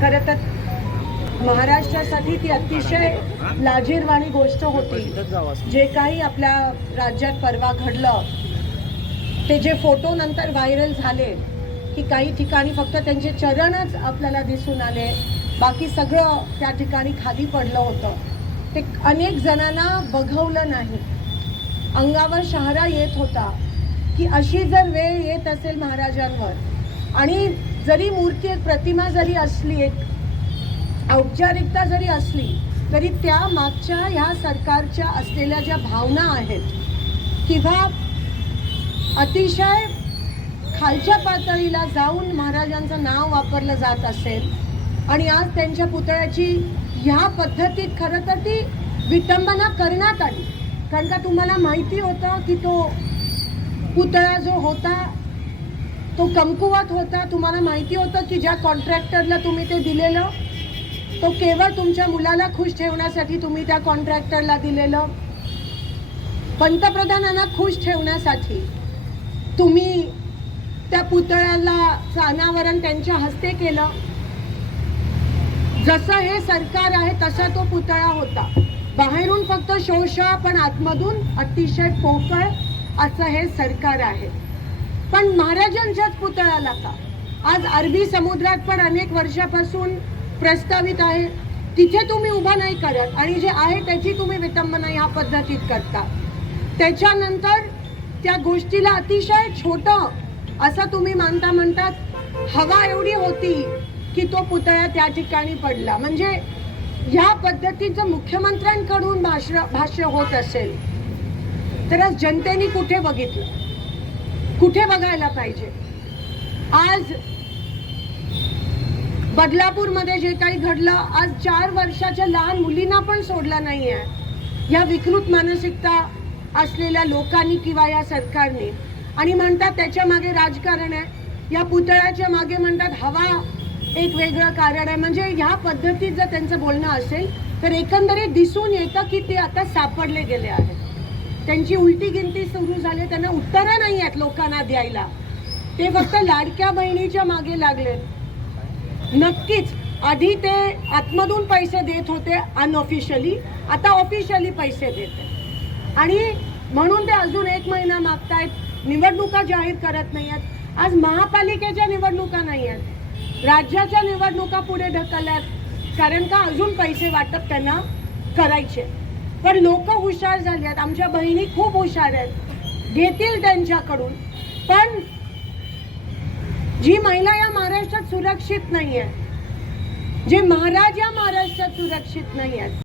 खरं तर महाराष्ट्रासाठी ती अतिशय लाजिरवाणी गोष्ट होती. जे काही आपल्या राज्यात परवा घडलं, ते जे फोटो नंतर व्हायरल झाले की काही ठिकाणी फक्त त्यांचे चरणच आपल्याला दिसून आले, बाकी सगळं त्या ठिकाणी खाली पडलं होतं. ते अनेक जणांना बघवलं नाही. अंगावर शहारा येत होता की अशी जर वेळ येत असेल महाराजांवर, आणि जरी मूर्ती, एक प्रतिमा जरी असली, एक औपचारिकता जरी असली, तरी त्या मागच्या ह्या सरकारच्या असलेल्या ज्या भावना आहेत किंवा अतिशय खालच्या पातळीला जाऊन महाराजांचं नाव वापरलं जात असेल आणि आज त्यांच्या पुतळ्याची ह्या पद्धतीत खरं तर ती विटंबना करण्यात आली. कारण का तुम्हाला माहिती होतं की तो पुतळा जो होता तो कमकुवत होता. तुम्हाला माहिती होतं की ज्या कॉन्ट्रॅक्टरला तुम्ही ते दिलेलं, तो केवळ तुमच्या मुलाला खुश ठेवण्यासाठी तुम्ही त्या कॉन्ट्रॅक्टरला दिलेलं. पंतप्रधानांना खुश ठेवण्यासाठी तुम्ही त्या पुतळ्याला अनावरण त्यांच्या हस्ते केलं. जसं हे सरकार आहे तसा तो पुतळा होता. बाहेरून फक्त शोषा, पण आतमधून अतिशय पोकळ असं हे सरकार आहे. पण महाराजांच्याच पुतळ्याला का? आज अरबी समुद्रात पण अनेक वर्षापासून प्रस्तावित आहे, तिथे तुम्ही उभा नाही करत, आणि जे आहे त्याची तुम्ही विटंबना ह्या पद्धतीत करता. त्याच्यानंतर त्या गोष्टीला अतिशय छोटं असं तुम्ही म्हणतात हवा एवढी होती की तो पुतळा त्या ठिकाणी पडला. म्हणजे ह्या पद्धतीचं मुख्यमंत्र्यांकडून भाष्य होत असेल तर आज जनतेने कुठे बघितलं, कुठे बघायला पाहिजे? आज बदलापूरमध्ये जे काही घडलं, आज 4 वर्षाच्या लहान मुलींना पण सोडलं नाही आहे या विकृत मानसिकता असलेल्या लोकांनी किंवा या सरकारने. आणि म्हणतात त्याच्या मागे राजकारण आहे, या पुतळ्याच्या मागे म्हणतात हवा एक वेगळं कारण आहे. म्हणजे ह्या पद्धतीत जर त्यांचं बोलणं असेल तर एकंदरीत दिसून येतं की ते आता सापडले गेले आहेत. त्यांची उलटी गिनती सुरू झाली, त्यांना उत्तरं नाही आहेत लोकांना द्यायला. ते फक्त लाडक्या बहिणीच्या मागे लागलेत. नक्कीच आधी ते आतमधून पैसे देत होते अनऑफिशियली, आता ऑफिशियली पैसे देते, आणि म्हणून ते अजून 1 महिना मागतायत. निवडणुका जाहीर करत नाही आहेत. आज महापालिकेच्या निवडणुका नाही आहेत, राज्याच्या निवडणुका पुढे ढकलल्यात. कारण का? अजून पैसे वाटप त्यांना करायचे. पण लोक हुशार झाले आहेत, आमच्या बहिणी खूप हुशार आहेत, घेतील त्यांच्याकडून. पण जी महिला या महाराष्ट्रात सुरक्षित नाही आहे, जे महाराज या महाराष्ट्रात सुरक्षित नाही आहेत,